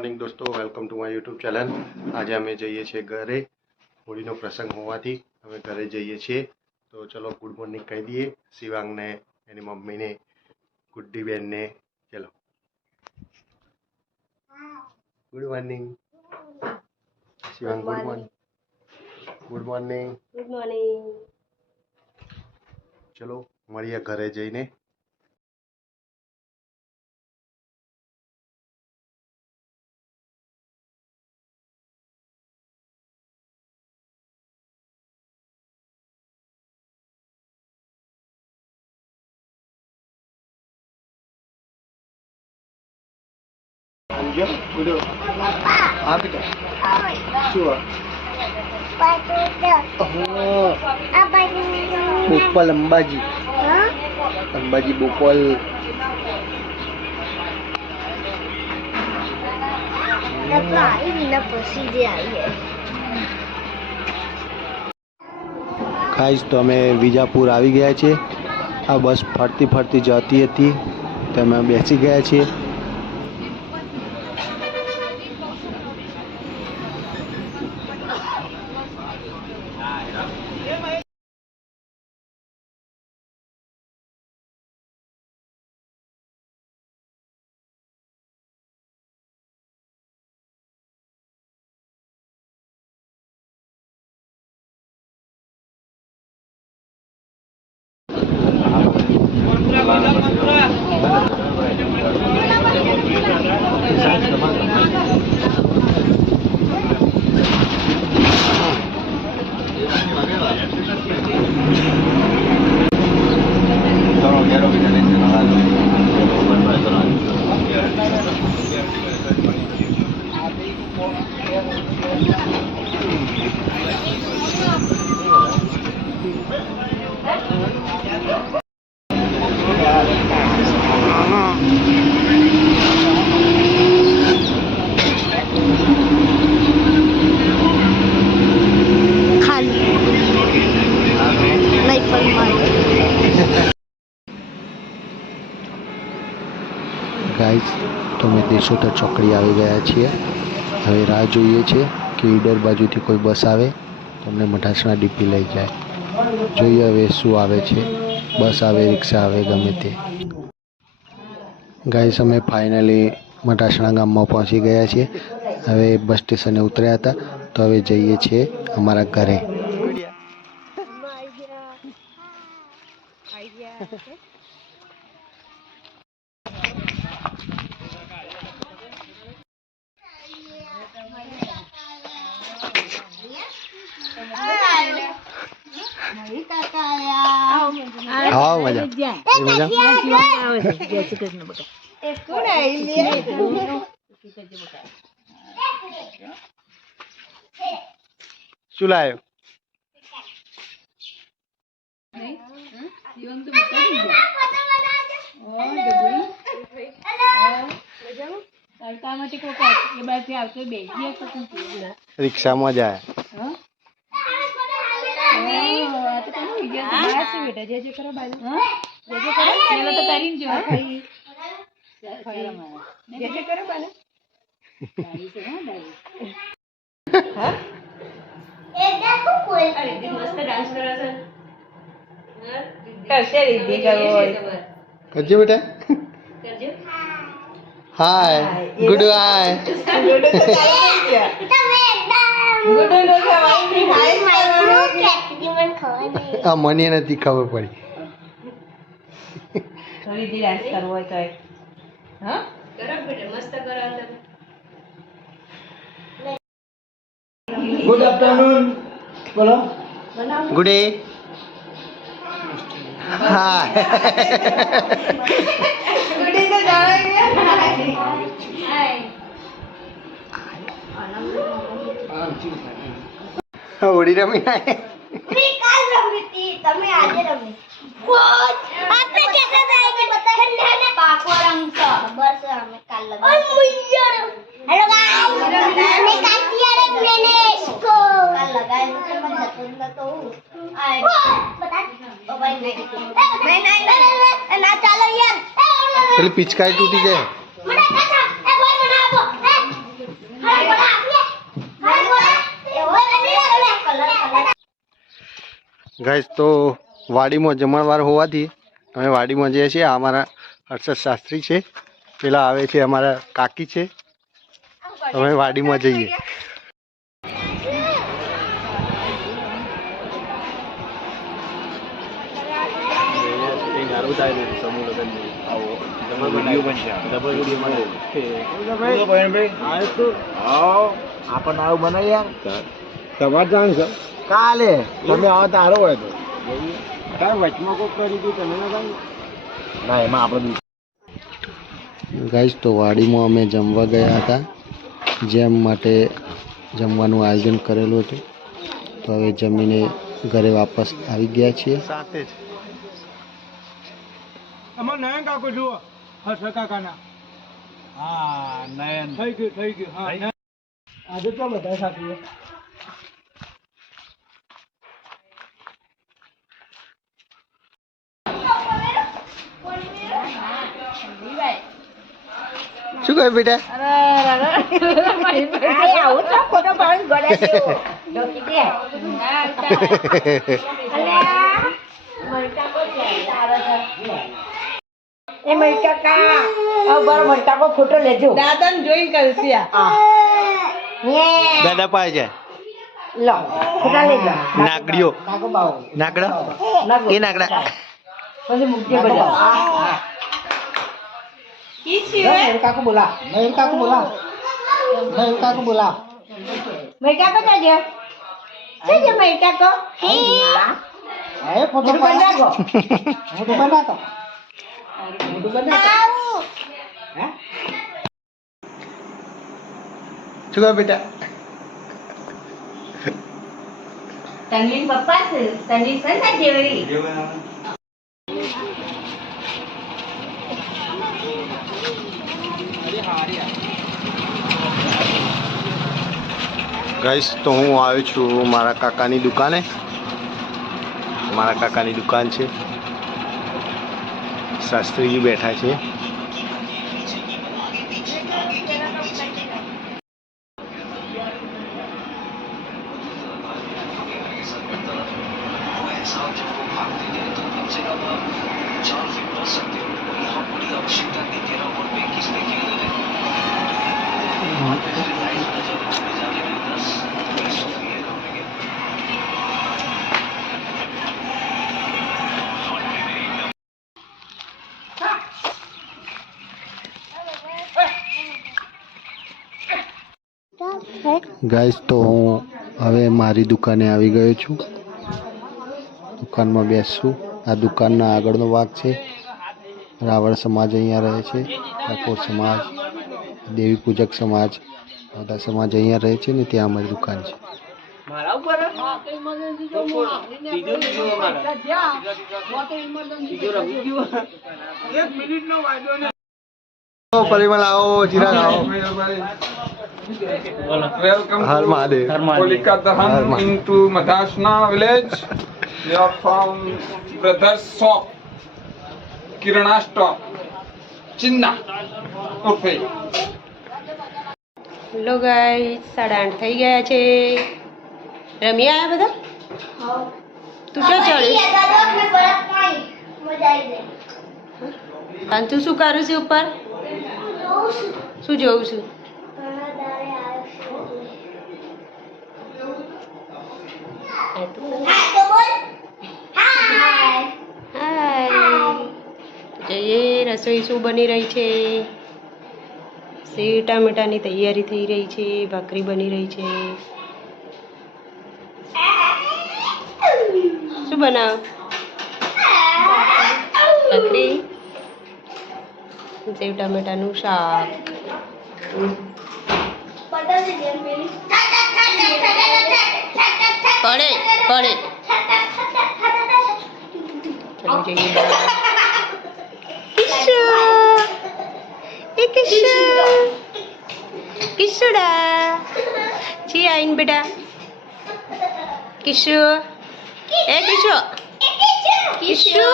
Morning દોસ્તો, welcome to my YouTube channel. આજે અમે જઈએ છીએ ઘરે, હોળીનો પ્રસંગ હોવાથી અમે ઘરે જઈએ છીએ। તો ચલો ગુડ મોર્નિંગ કહી દઈએ શિવાંગને, એની મમ્મીને, ગુડ્ડી બેનને। ચલો good morning Shivang, good morning, good morning, good morning. ચલો મળીએ ઘરે જઈને। બોપલ અંબાજી, અંબાજી બોપલ। ગાઈસ તો અમે વિજાપુર આવી ગયા છીએ। આ બસ ફરતી ફરતી જતી હતી તો અમે બેસી ગયા છીએ। ગાઈસ તો અમે દેશોટર ચોકડી આવી ગયા છીએ। હવે રાહ જોઈએ છીએ કે ઈડર બાજુથી કોઈ બસ આવે તો અમને મઢાસણા ડીપી લઈ જાય। જોઈએ હવે શું આવે છે, બસ આવે, રિક્ષા આવે, ગમે તે। ગાઈસ અમે ફાઇનલી મઢાસણા ગામમાં પહોંચી ગયા છીએ। હવે બસ સ્ટેશને ઉતર્યા હતા તો હવે જઈએ છીએ અમારા ઘરે। હા મજા શું લાયો? રિક્ષામાં જાય। કરજો બેટા। હાય ગુડ, હાય મને નથી ખબર પડી। ગુડ આફ્ટરનૂન બોલો। Good day. હા હોળી રમી નાય। તમે આજે રમી આપણે કેસે જાएंगे बता ने पाको रंग का खबर से हमें काल लगा। हेलो गाइस मैंने काट दिया रे मैंने इसको काल लगाया तो मैं जतूंगा तो आए बता ओ भाई नहीं ना चलो यार चल पिचकारी टूटी गए। ગાઈસ તો વાડીમાં જમણવાર હોવાથી અમે વાડીમાં જઈએ છીએ. આ અમારા હર્ષદ શાસ્ત્રી છે, પેલા આવે છે અમારા કાકી છે. અમે વાડીમાં જઈએ. આપણને આવું બનાવી યાર તમારે જાણ છે કાલે તમે આવો તારો હોય તો વચમાં કોઈ કરી દીધું તમે ના એમાં આપણે ગાઈસ તો વાડીમાં અમે જમવા ગયા હતા. જેમ માટે જમવાનું આયોજન કરેલું હતું. તો હવે જમીને ઘરે વાપસ આવી ગયા છીએ. સાથે જ અમાર નયન કાકો જુઓ હર્ષ કાકાના હા નયન થઈ ગયું હા આજે તો બધા સાથે શું કહે બેટા? ફોટો લેજો દાદા ને જોઈને કરશે દાદા પાય જાય લો ફોટા લેજો નાગડીઓ નાગડા એ નાગડા પછી મૂકજે બધા કાકુ બોલા મયુર કાકુ બોલા મયુર કાકો જાજો છે મયુર કાકો હે ફોટો બનાવો શું કહે બેટા? તનવીન પપ્પા છે તનવીન સંતા જેવડી ગાઈસ તો હું આવ્યો છું મારા કાકાની દુકાને. મારા કાકાની દુકાન છે. શાસ્ત્રીજી બેઠા છે. ગાઈસ તો હું હવે મારી દુકાને આવી ગયો છું. દુકાનમાં બેસું. આ દુકાનના આગળનો ભાગ છે. રાવણ સમાજ અહીંયા રહે છે. ઠાકોર સમાજ, દેવી પૂજક સમાજ, બધા સમાજ અહીંયા રહે છે ને ત્યાં અમારી દુકાન છે. પરિમલ આવો, ચિરાગ આવો. Welcome Har to Mahadev. Holika Dahan into Madashna village. We are from Brothers Shop, Kirana Store, Chinna, Urfe. Hello guys 8:30 થઈ ગયા છે. રમી આયા બધા? તું ક્યાં ચડ્યું? અને તું શું કરું છું ઉપર? શું જોઉં છું? જઈએ રસોઈ શું બની રહી છે? સેવ ટામેટાની તૈયારી થઈ રહી છે. ભાખરી બની રહી છે. શું બનાવ? ભાખરી, સેવ ટામેટાનું શાક. પડે પડે. ચલો જઈએ બહાર. કિસ્સુ એ કિસ્સુ કિસ્સુડા જી આઈન બેટા. કિસ્સુ એ કિસ્સુ કિસ્સુ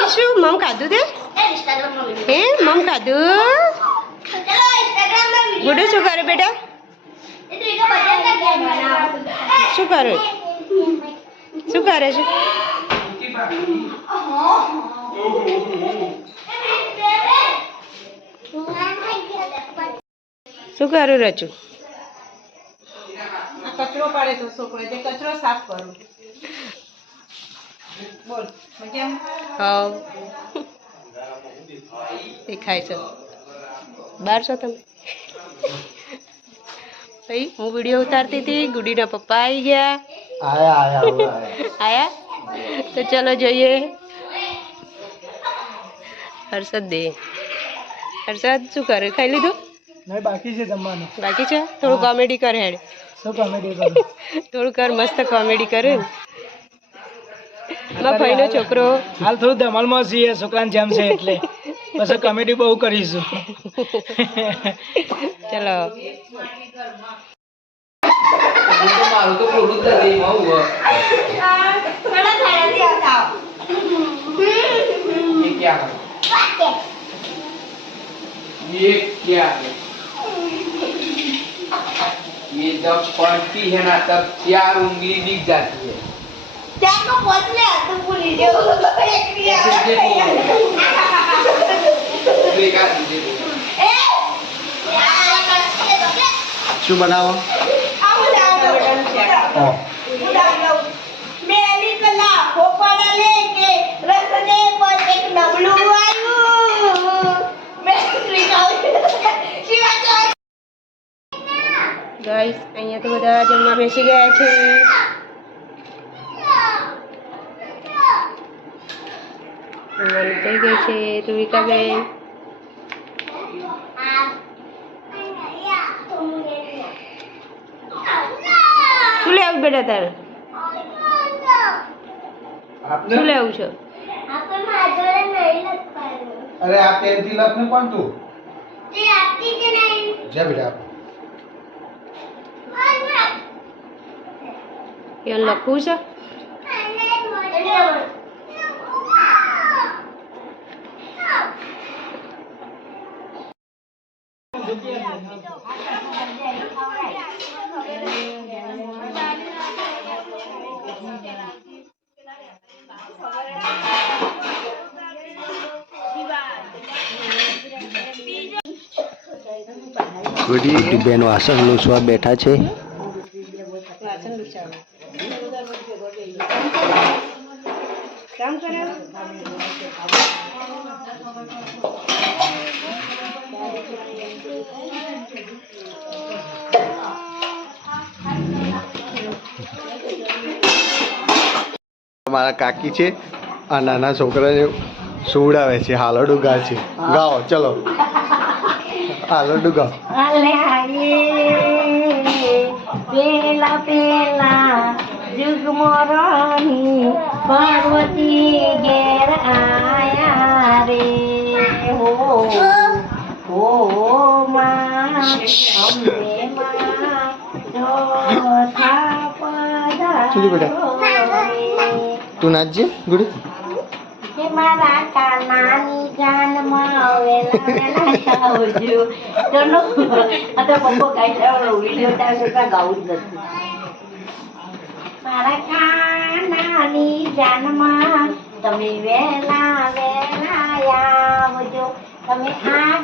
કિસ્સુ મમ ખાધું તે? હે મમ ખાધું? ગુડુ શું કરે બેટા? શું કરે શું કરે છે? શું કરું રચું? કચરો પાડે તો છોકરો તે કચરો સાફ કરું. બોલ કેમ? હા દેખાય છે. બહાર છો તમે? ભાઈ હું વિડીયો ઉતારતી હતી. ગુડીના પપ્પા આવી ગયા. આયા તો ચલો જોઈએ. હર્ષદ દે. હર્ષદ શું કરે? ખાઈ લીધું? નહીં બાકી છે જમવાનું. બાકી છે? થોડું કોમેડી કરે હેડ. શું કોમેડી કરું? થોડું કર મસ્ત કોમેડી કરે. મારા ભાઈનો છોકરો હાલ થોડું ધમાલમાં છીએ છોકરાને જેમ છે એટલે પછી કોમેડી બહુ કરીશું. ચલો ये क्या है? ये जब पढ़ती है ना तब 4 उंगली दिख जाती है। શું બનાવો? ગાઈસ અહીંયા તો બધા જમવા બેસી ગયા છે. જમવાનું થઈ ગઈ છે. ધ્રુવિકાબેન શું લેવું બેટા તારે? શું લેવું છે? અરે આ પેનથી લખ ને પણ તું જા બેટા. એને લખવું છે? ગુડી બેન વાસણ લૂછવા બેઠા છે. વાસણ લૂછાવે. કામ કરે. મારા કાકી છે. આ નાના છોકરાને સુવડાવે છે. હાલડું ગા છે. ગાઓ ચલો હાલડું ગાઓ. પેલા પેલા જુગમોરાની પાર્વતી ઘેર આયા રે હો માં અંબે માં ચોથા ચલો બેટા. પધારો તું નાચજે ગુડી. હે મારા કાનાની જાનમાં આવેલા આવજો. ચલો આ તો પપ્પો ગાઈ વિડીયો ત્યાં ગાવું જ નથી. મારા કાનાની જાનમાં તમે વેલા વેલા આવજો. તમે આ